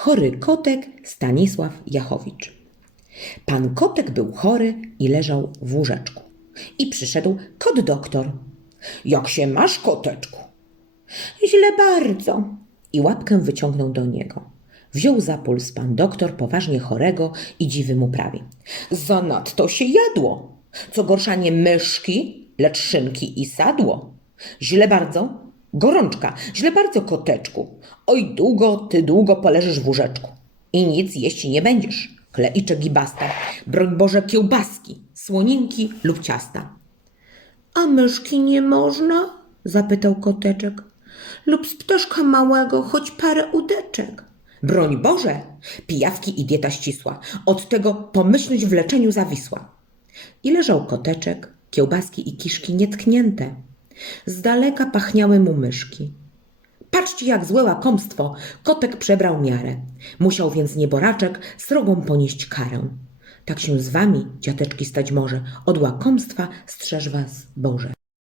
chory kotek Stanisław Jachowicz. Pan kotek był chory i leżał w łóżeczku. I przyszedł kot doktor. Jak się masz, koteczku? Źle bardzo. I łapkę wyciągnął do niego. Wziął za puls pan doktor poważnie chorego i dziwy mu prawi. Zanadto się jadło. Co gorsza nie myszki, lecz szynki i sadło. Źle bardzo? Gorączka, źle bardzo, koteczku. Oj, długo, ty długo poleżysz w łóżeczku. I nic jeść nie będziesz. Kleicze gibasta, broń Boże kiełbaski, słoninki lub ciasta. A myszki nie można? zapytał koteczek. Lub z ptaszka małego, choć parę udeczek. Broń Boże, pijawki i dieta ścisła. Od tego pomyślność w leczeniu zawisła. I leżał koteczek, kiełbaski i kiszki nietknięte. Z daleka pachniały mu myszki. Patrzcie, jak złe łakomstwo! Kotek przebrał miarę. Musiał więc nieboraczek srogą ponieść karę. Tak się z wami, dziateczki, stać może. Od łakomstwa strzeż was Boże.